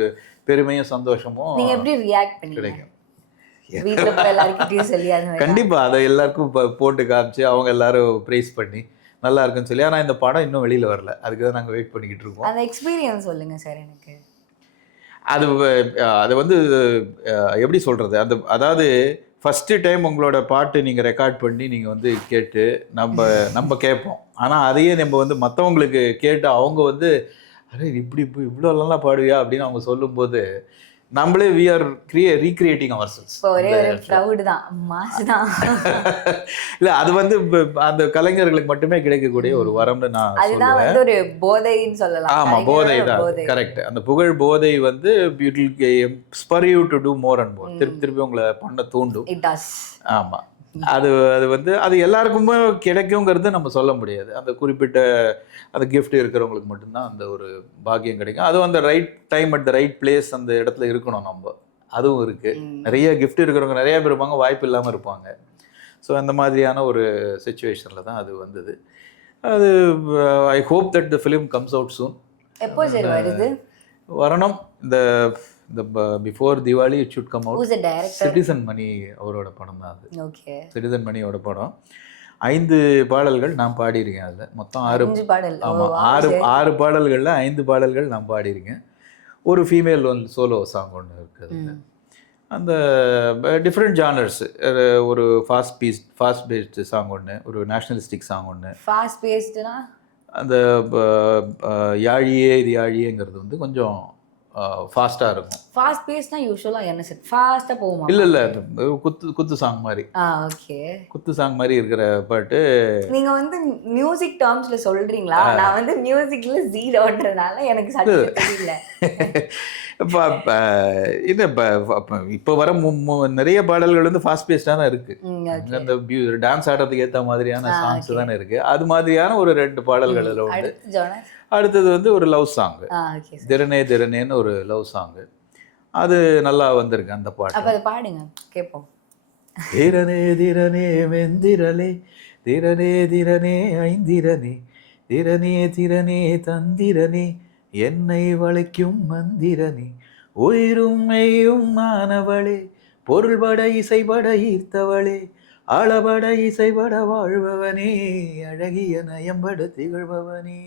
பெருமையும் சந்தோஷமும். நீங்க எப்படி ரியாக்ட் பண்ணீங்க? கிடைக்கும் கண்டிப்பா அதை எல்லாருக்கும் போட்டு காமிச்சு அவங்க எல்லாரும் பிரைஸ் பண்ணி நல்லா இருக்குன்னு சொல்லி. ஆனால் இந்த படம் இன்னும் வெளியில வரல, அதுக்கு தான் நாங்கள் வெயிட் பண்ணிக்கிட்டு இருக்கோம். அந்த எக்ஸ்பீரியன்ஸ் சொல்லுங்க சார் எனக்கு. அது வந்து எப்படி சொல்கிறது, அதாவது ஃபஸ்ட்டு டைம் உங்களோட பாட்டு நீங்கள் ரெக்கார்ட் பண்ணி நீங்கள் வந்து கேட்டு நம்ம கேட்போம். ஆனால் அதையே நம்ம வந்து மற்றவங்களுக்கு கேட்டு அவங்க வந்து அரே இப்படி இவ்வளோலாம் பாடுவியா அப்படின்னு அவங்க சொல்லும்போது நம்மளே we are recreating ourselves. ஒரே ஒரு ப்ரவுட் தான், மாஸ் தான். இல்ல அது வந்து அந்த கலைஞர்களுக்கு மட்டுமே கிடைக்கக்கூடிய ஒரு வரம்னு நான் அதுதான் வந்து ஒரு போதைன்னு சொல்லலாம். ஆமா, போதை தான், கரெக்ட். அந்த புகழ் போதை வந்து it will spur you to do more and more. திருப்பி உங்களை பண்ண தூண்டும். It does. ஆமா, அது வந்து அது எல்லாருக்குமே கிடைக்குங்கிறது நம்ம சொல்ல முடியாது. அந்த குறிப்பிட்ட அந்த கிஃப்ட் இருக்கிறவங்களுக்கு மட்டும்தான் அந்த ஒரு பாக்கியம் கிடைக்கும். அதுவும் அந்த right time at the right place அந்த இடத்துல இருக்கணும் நம்ம. அதுவும் இருக்குது. நிறைய கிஃப்ட் இருக்கிறவங்க நிறைய பேர் இருப்பாங்க, வாய்ப்பு இல்லாமல் இருப்பாங்க. ஸோ அந்த மாதிரியான ஒரு சுச்சுவேஷனில் தான் அது வந்தது. அது I hope that the film comes out soon. எப்போ சார் வருது? வரணும். இந்த before Diwali it should come out. Citizen Mani அவரோட படம் தான் அது. ஓகே, சிட்டிசன் மணியோட படம். 5 பாடல்கள் நான் பாடியிருக்கேன். அதில் மொத்தம் 6 பாடல். ஆமாம், 6 பாடல்களில் 5 பாடல்கள் நான் பாடியிருக்கேன். ஒரு ஃபீமேல் சோலோ சாங் ஒன்று இருக்குது. அந்த டிஃப்ரெண்ட் ஜானர்ஸ், ஒரு ஃபாஸ்ட் பேஸ்டு சாங் ஒன்று, ஒரு நேஷ்னலிஸ்டிக் சாங் ஒன்று. ஃபாஸ்ட் பேஸ்டுனா அந்த யாழியே இது யாழியேங்கிறது வந்து கொஞ்சம் ஃபாஸ்ட்டாக இருக்கும். ஃபாஸ்ட் பேஸ்னா யூஷுவலாக என்ன சார், ஃபாஸ்ட்டாக போகுமா? இல்லை குத்து சாங் மாதிரி. ஓகே, குத்து சாங் மாதிரி இருக்கிற பாட்டு. நீங்கள் வந்து மியூசிக் டேர்ம்ஸில் சொல்கிறீங்களா? நான் வந்து மியூசிக்கில் ஜீரோன்றதுனால எனக்கு சட்டம் தெரியல. இப்போ வர நிறைய பாடல்கள் வந்து ஃபாஸ்ட் பேஸ்டாக தான் இருக்குது. அந்த டான்ஸ் ஆடுறதுக்கு ஏற்ற மாதிரியான சாங்ஸ் தானே இருக்குது. அது மாதிரியான ஒரு 2 பாடல்கள் அதில் உண்டு. அடுத்தது வந்து ஒரு லவ் சாங்கு, திறனே திறனேன்னு ஒரு லவ் சாங்கு. அது நல்லா வந்திருக்கு அந்த பாட்டு. பாடுங்க கேட்போம். திறனே திறனே வெந்திரலே, திறனே திறனே ஐந்திரனே, திறனே திறனே தந்திரனே, என்னை வளைக்கும் மந்திரனே, உயிரும் மெய்யும் மானவளே, பொருள்பட இசைபட ஈர்த்தவளே, ஆளபட இசைபட வாழ்பவனே, அழகிய நயம்பட திகழ்பவனே.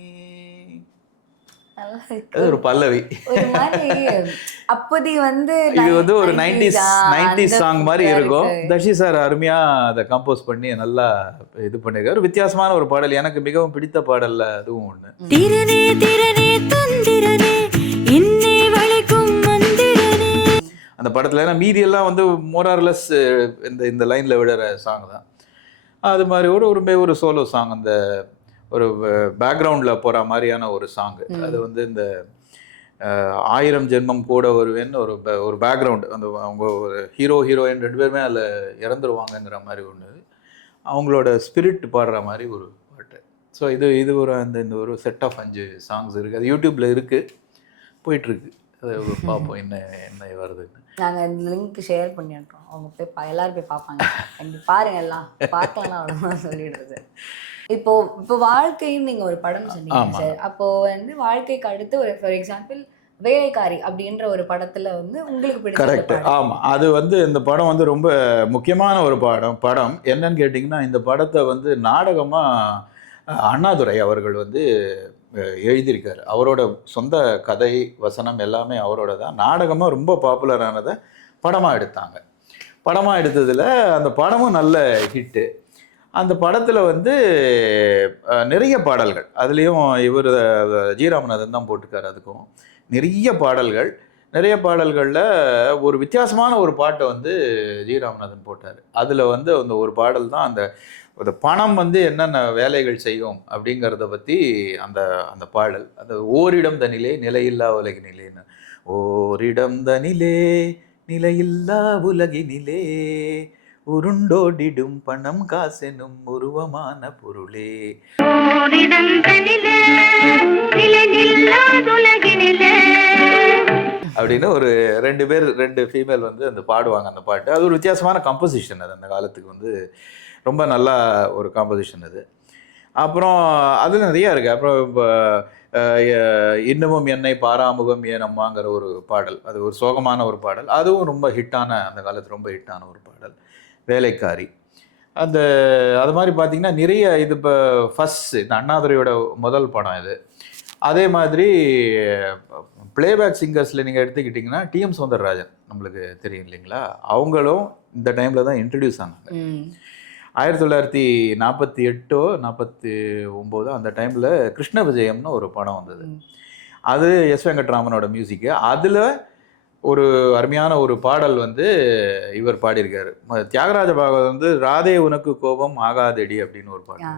ஒரு பல்லவி. அப்போதி வந்து இது வந்து ஒரு 90s சாங் மாதிரி இருக்கும். தஷி சார் அருமையா அதை கம்போஸ் பண்ணி நல்லா இது பண்ணிருக்காரு. வித்தியாசமான ஒரு பாடல், எனக்கு மிகவும் பிடித்த பாடல்ல அதுவும் ஒண்ணு. அந்த படத்துல ஏன்னா மீதி எல்லாம் வந்து மோரார்லெஸ் இந்த லைன்ல விடுற சாங் தான். அது மாதிரி ஒரு சோலோ சாங், அந்த ஒரு பேக்ரவுண்டில் போகிற மாதிரியான ஒரு சாங்கு. அது வந்து இந்த 1000 ஜென்மம் கூட வருவேன்னு ஒரு பேக்ரவுண்டு. அந்த அவங்க ஒரு ஹீரோயின் 2 பேருமே அதில் இறந்துருவாங்கங்கிற மாதிரி ஒன்று, அவங்களோட ஸ்பிரிட் பாடுற மாதிரி ஒரு பாட்டு. ஸோ இது ஒரு இந்த ஒரு செட் ஆஃப் 5 சாங்ஸ் இருக்குது. அது யூடியூப்பில் இருக்குது, போயிட்டுருக்கு. அது பார்ப்போம் என்ன வருதுன்னு. நாங்கள் இந்த லிங்க் ஷேர் பண்ணிடுறோம், அவங்க போய் எல்லாரும் போய் பார்ப்பாங்க. கண்டிப்பாக பாருங்க, எல்லாம் பார்க்கலாம் அவ்வளோதான் சொல்லிடுறது. இப்போ வாழ்க்கைன்னு நீங்கள் ஒரு படம் சொன்னீங்க சார். அப்போ வந்து வாழ்க்கைக்கு அடுத்து ஒரு ஃபார் எக்ஸாம்பிள் வேலைக்காரி அப்படின்ற ஒரு படத்துல வந்து உங்களுக்கு பிடிச்ச. கரெக்ட், ஆமாம். அது வந்து இந்த படம் வந்து ரொம்ப முக்கியமான ஒரு படம். என்னன்னு கேட்டிங்கன்னா, இந்த படத்தை வந்து நாடகமாக அண்ணாதுரை அவர்கள் வந்து எழுதியிருக்காரு. அவரோட சொந்த கதை வசனம் எல்லாமே அவரோட தான். நாடகமாக ரொம்ப பாப்புலரானதை படமாக எடுத்தாங்க. படமாக எடுத்ததில் அந்த படமும் நல்ல ஹிட்டு. அந்த படத்தில் வந்து நிறைய பாடல்கள், அதுலேயும் இவர் ஜி ராமநாதன் தான் போட்டிருக்காரு. அதுக்கும் நிறைய பாடல்களில் ஒரு வித்தியாசமான ஒரு பாட்டை வந்து ஜி ராமநாதன் போட்டார். அதில் வந்து அந்த ஒரு பாடல் தான் அந்த பணம் வந்து என்னென்ன வேலைகள் செய்யும் அப்படிங்கிறத பற்றி அந்த அந்த பாடல். அந்த ஓரிடம் தனிலே நிலையில்லா உலகினிலேன்னு, ஓரிடம் தனிலே நிலையில்லா உலகினிலே உருண்டோடிடும் பணம் காசெனும் உருவமான பொருளே அப்படின்னு ஒரு 2 ஃபீமேல் வந்து அந்த பாடுவாங்க அந்த பாட்டு. அது ஒரு வித்தியாசமான கம்போசிஷன். அது அந்த காலத்துக்கு வந்து ரொம்ப நல்லா ஒரு காம்போசிஷன் அது. அப்புறம் அதில் நிறையா இருக்குது. அப்புறம் இப்போ இன்னமும் என்னை பாராமுகம் ஏனம்மாங்கிற ஒரு பாடல், அது ஒரு சோகமான ஒரு பாடல். அதுவும் ரொம்ப ஹிட்டான, அந்த காலத்தில் ரொம்ப ஹிட்டான ஒரு பாடல். வேலைக்காரி, அது மாதிரி பார்த்திங்கன்னா நிறைய. இது இப்போ ஃபஸ்ட் இந்த அண்ணாதுரையோட முதல் படம் இது. அதே மாதிரி பிளேபேக் சிங்கர்ஸில் நீங்கள் எடுத்துக்கிட்டிங்கன்னா டிஎம் சௌந்தரராஜன் நம்மளுக்கு தெரியும் இல்லைங்களா, அவங்களும் இந்த டைமில் தான் இன்ட்ரடியூஸ் ஆனாங்க. 1948 49 அந்த டைமில் கிருஷ்ண விஜயம்னு ஒரு படம் வந்தது. அது எஸ் வெங்கட்ராமனோட மியூசிக்கு. அதில் ஒரு அருமையான ஒரு பாடல் வந்து இவர் பாடியிருக்காரு. தியாகராஜ பாகவதர் வந்து ராதே உனக்கு கோபம் ஆகாதடி அப்படின்னு ஒரு பாட்டு,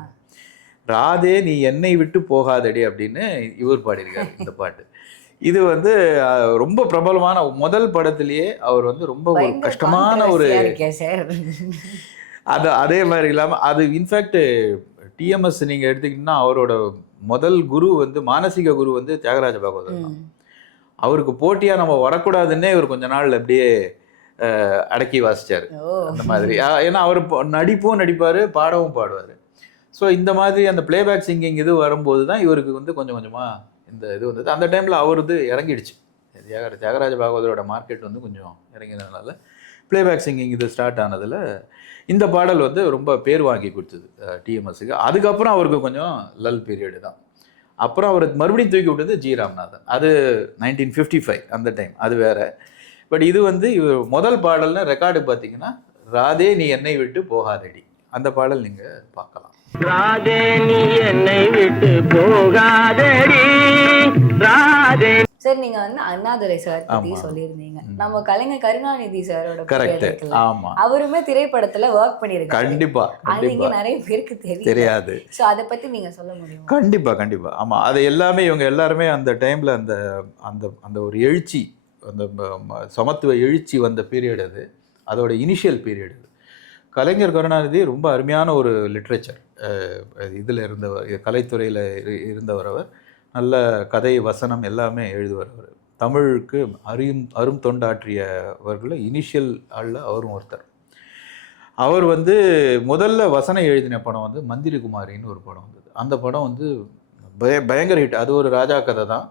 ராதே நீ என்னை விட்டு போகாதடி அப்படின்னு இவர் பாடியிருக்காரு இந்த பாட்டு. இது வந்து ரொம்ப பிரபலமான முதல் படத்திலேயே அவர் வந்து ரொம்ப ஒரு கஷ்டமான ஒரு அதே மாதிரி இல்லாமல் அது இன்ஃபேக்ட் டிஎம்எஸ் நீங்கள் எடுத்துக்கிட்டீங்கன்னா அவரோட முதல் குரு வந்து மானசீக குரு வந்து தியாகராஜ பாகவதர் தான். அவருக்கு போட்டியாக நம்ம வரக்கூடாதுன்னே இவர் கொஞ்ச நாள் அப்படியே அடக்கி வாசிச்சார் அந்த மாதிரி. ஏன்னா அவர் நடிப்பும் நடிப்பார், பாடவும் பாடுவார். ஸோ இந்த மாதிரி அந்த பிளேபேக் சிங்கிங் இது வரும்போது தான் இவருக்கு வந்து கொஞ்சம் கொஞ்சமாக இந்த இது வந்தது. அந்த டைமில் அவர் இது இறங்கிடுச்சு. தியாகராஜ பாகவதரோட மார்க்கெட் வந்து கொஞ்சம் இறங்கினதுனால பிளேபேக் சிங்கிங் இது ஸ்டார்ட் ஆனதில் இந்த பாடல் வந்து ரொம்ப பேர் வாங்கி கொடுத்தது டிஎம்எஸ்க்கு. அதுக்கப்புறம் அவருக்கு கொஞ்சம் லல் பீரியடு தான். அப்புறம் அவர் மறுபடியும் தூக்கி விட்டது ஜி ராமநாதன். அது 1955 அந்த டைம், அது வேற. பட் இது வந்து இவர் முதல் பாடல்னு ரெக்கார்டு பார்த்தீங்கன்னா ராதே நீ என்னை விட்டு போகாதடி, அந்த பாடல் நீங்கள் பார்க்கலாம். ராதே நீ என்னை விட்டு போகாதடி ராதே. சார் நீங்க வந்து அண்ணாதுரை சார் பத்தி சொல்லியிருந்தீங்க. நம்ம கலைஞர் கருணாநிதி சாரோட கரெக்ட். ஆமா, அவருமே திரைப்படத்துல ஒர்க் பண்ணிருக்காரு. கண்டிப்பா கண்டிப்பா நிறைய பேருக்கு தெரியாது. சோ அத பத்தி நீங்க சொல்ல முடியுமா? கண்டிப்பா கண்டிப்பா. ஆமா, அது எல்லாமே இவங்க எல்லாருமே அந்த டைம்ல அந்த அந்த அந்த ஒரு எழுச்சி, அந்த சமத்துவ எழுச்சி வந்த பீரியட் அது. அதோட இனிஷியல் பீரியட் அது. கலைஞர் கருணாநிதி ரொம்ப அருமையான ஒரு லிட்ரேச்சர் இதில் இருந்தவர், கலைத்துறையில் இருந்தவர். அவர் நல்ல கதை வசனம் எல்லாமே எழுதுவார். அவர் தமிழுக்கு அரும் தொண்டாற்றியவர்களில் இனிஷியல் ஆளில் அவரும் ஒருத்தர். அவர் வந்து முதல்ல வசனம் எழுதின படம் வந்து மந்திரி குமாரின்னு ஒரு படம் வந்தது. அந்த படம் வந்து பயங்கர ஹிட். அது ஒரு ராஜா கதை தான்.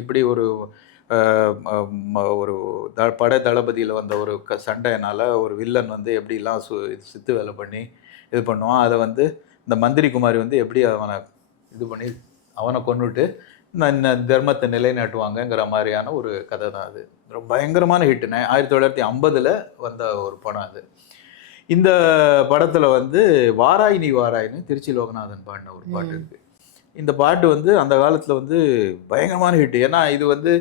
எப்படி ஒரு படை தளபதியில் வந்த ஒரு சண்டையினால் ஒரு வில்லன் வந்து எப்படிலாம் சித்து வேலை பண்ணி இது பண்ணுவான், அதை வந்து இந்த மந்திரி குமாரி வந்து எப்படி அவனை இது பண்ணி அவனை கொண்டுட்டு தர்மத்தை நிலைநாட்டுவாங்கங்கிற மாதிரியான ஒரு கதை தான் அது. ரொம்ப பயங்கரமான ஹிட். 1950 வந்த ஒரு படம் அது. இந்த படத்தில் வந்து வாராய் நீ வாராய்னு திருச்சி லோகநாதன் பாடின ஒரு பாட்டு இருக்குது. இந்த பாட்டு வந்து அந்த காலத்தில் வந்து பயங்கரமான ஹிட். ஏன்னா இது வந்து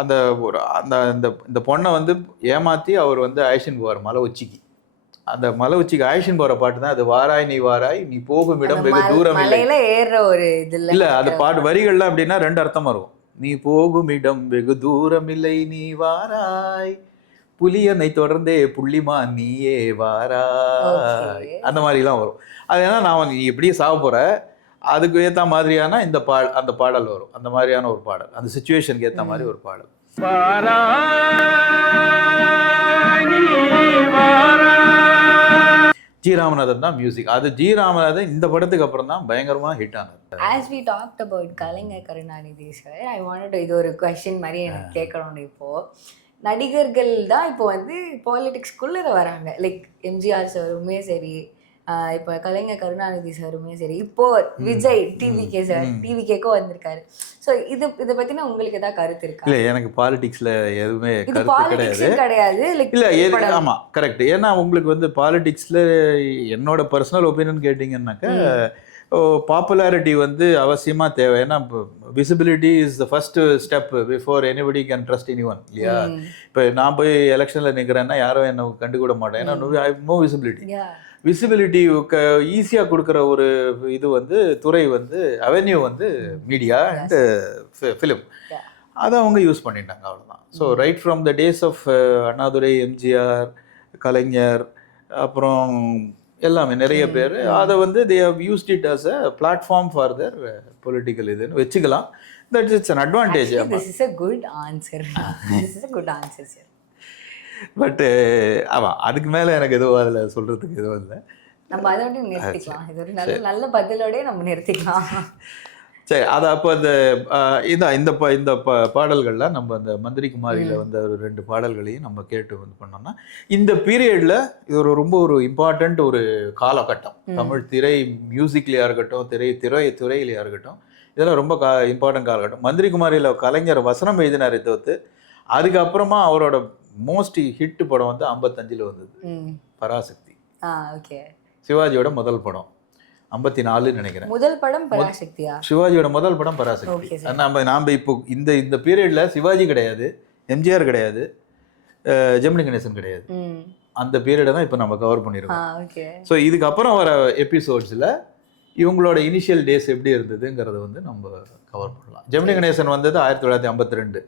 அந்த ஒரு இந்த பொண்ணை வந்து ஏமாற்றி அவர் வந்து ஆக்ஷன் போவார் மலை உச்சிக்கு. அந்த மலை உச்சிக்கு ஆக்ஷன் போகிற பாட்டு தான் அது. வாராய் நீ வாராய் நீ போகும் இடம் வெகு தூரம் இல்லை. அந்த பாட்டு வரிகள்லாம் அப்படின்னா 2 அர்த்தம் வரும். நீ போகும் இடம் வெகு தூரம் இல்லை நீ வாராய், புலியனை தொடர்ந்தே புள்ளிமா நீயே வாராய், அந்த மாதிரிலாம் வரும். அது ஏன்னா நான் நீ எப்படியே சாக போகிற, அதுக்கு ஏற்ற மாதிரியான அந்த பாடல் வரும். அந்த மாதிரியான ஒரு பாடல், அந்த சிச்சுவேஷனுக்கு ஏற்ற மாதிரி ஒரு பாடல். ஜி ராமநாதன் தான் மியூசிக். அது ஜி ராமநாதன் இந்த படத்துக்கு அப்புறம் தான் பயங்கரமா ஹிட் ஆனது. As we talked about Kalaignar Karunanidhi sir, I wanted to, இது ஒரு கொஸ்டின் மாதிரி எனக்கு கேட்கணும். இப்போ நடிகர்கள் தான் இப்போ வந்து பாலிடிக்ஸ்குள்ளே வராங்க. லைக் எம்ஜிஆர் சாருமே சரி, இப்போ கலைஞர் கருணாநிதி சாருமே சரி, இப்போ விஜய் டிவிகே சார் டிவிகேக்கும் வந்திருக்காரு. ஸோ இதை பத்தின உங்களுக்கு ஏதாவது கருத்து இருக்கா? இல்லை, எனக்கு பாலிடிக்ஸ்ல எதுவுமே இது கருத்து பாலிடிக்ஸ் கிடையாது. கிடையாது. லைக் இல்லை, ஆமா கரெக்ட். ஏன்னா உங்களுக்கு வந்து பாலிடிக்ஸ்ல என்னோட பர்சனல் ஒப்பீனியன் கேட்டிங்கன்னாக்கா பாப்புலாரிட்டி வந்து அவசியமா தேவை. ஏன்னா visibility is the first step before anybody can trust any one, இல்லையா? இப்போ நான் போய் எலெக்ஷனில் நிற்கிறேன்னா யாரும் என்னை கண்டுக்கூட மாட்டேன். ஏன்னா ஐ நோ விசிபிலிட்டி. விசிபிலிட்டி ஈஸியாக கொடுக்குற ஒரு இது வந்து துறை வந்து அவென்யூ வந்து மீடியா அண்ட் ஃபிலிம். அதை அவங்க யூஸ் பண்ணிட்டாங்க, அவ்வளோதான். So right from the days of Annadurai, MGR, Kalaignar, அப்புறம் எல்லாமே நிறைய பேர் அதை வந்து they have used it as a platform for their political இதுன்னு வச்சுக்கலாம். That it's an advantage. This is a good answer. This is a good answer, sir. But ஆமாம், அதுக்கு மேலே எனக்கு எதுவும் அதில் சொல்கிறதுக்கு எதுவும் இல்லை. நம்ம அதை மட்டும் நிறுத்திக்கலாம். இது ஒரு நல்ல பதிலோடய நம்ம நிறுத்திக்கலாம். சரி, அது அப்போ அந்த இந்த பாடல்கள்லாம் நம்ம அந்த மந்திரி குமாரியில் வந்த ஒரு 2 பாடல்களையும் நம்ம கேட்டு வந்து பண்ணோம்னா, இந்த பீரியடில் இது ரொம்ப ஒரு இம்பார்ட்டண்ட் ஒரு காலகட்டம். தமிழ் திரை மியூசிக்லையாக இருக்கட்டும், துறையிலையாக இருக்கட்டும், இதெல்லாம் ரொம்ப இம்பார்ட்டன்ட் காலகட்டம். மந்திரி குமாரியில் கலைஞர் வசனம் எழுதினாரே தவிர்த்து அதுக்கப்புறமா அவரோட மோஸ்ட் ஹிட் படம் வந்து 55 வந்தது, பராசக்தி. ஓகே, சிவாஜியோட முதல் படம் 54 நினைக்கிறேன். முதல் படம் பராசக்தியா? சிவாஜியோட முதல் படம் பராசக்தி. நாம இப்போ இந்த பீரியட்ல சிவாஜி கிடையாது, எம்ஜிஆர் கிடையாது, ஜெமினி கணேசன் கிடையாது. அந்த பீரியடை தான் இப்போ நம்ம கவர் பண்ணியிருக்கோம். ஸோ இதுக்கப்புறம் வர எபிசோட்ஸில் இவங்களோட இனிஷியல் டேஸ் எப்படி இருந்ததுங்கிறத வந்து நம்ம கவர் பண்ணலாம். ஜெமினி கணேசன் வந்தது 1952.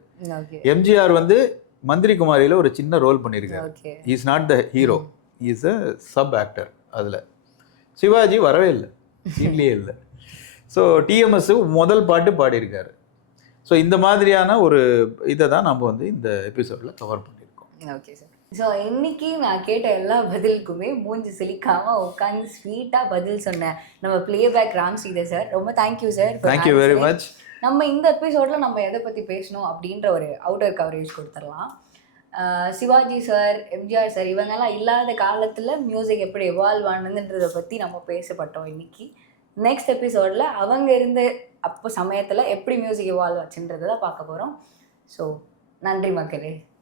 எம்ஜிஆர் வந்து மந்திரி குமாரியில் ஒரு சின்ன ரோல் பண்ணியிருக்காரு. Is not the hero, is a sub actor. அதில் சிவாஜி வரவே இல்லை, சீன்லேயே இல்லை. ஸோ டிஎம்எஸ் முதல் பாட்டு பாடியிருக்காரு. ஸோ இந்த மாதிரியான ஒரு இதை தான் நம்ம வந்து இந்த எபிசோடில் கவர் பண்ணியிருக்கோம். Okay sir. ஸோ இன்னைக்கு நான் கேட்ட எல்லா பதிலுக்குமே மூஞ்சி சிலிக்காமல் உட்காந்து ஸ்வீட்டாக பதில் சொன்னேன் நம்ம பிளேபேக் ராம் ஸ்ரீதர் சார். ரொம்ப thank you sir. Thank you very much. நம்ம இந்த எபிசோடில் நம்ம எதை பற்றி பேசணும் அப்படின்ற ஒரு அவுட்டர் கவரேஜ் கொடுத்துடலாம். சிவாஜி சார், எம்ஜிஆர் சார் இவங்கெல்லாம் இல்லாத காலத்தில் மியூசிக் எப்படி எவால்வ் ஆனதுன்றதை பற்றி நம்ம பேசப்பட்டோம் இன்னைக்கு. நெக்ஸ்ட் எபிசோடில் அவங்க இருந்த அப்போ சமயத்தில் எப்படி மியூசிக் எவால்வ் ஆச்சுன்றதை தான் பார்க்க போகிறோம். ஸோ நன்றி மக்களே.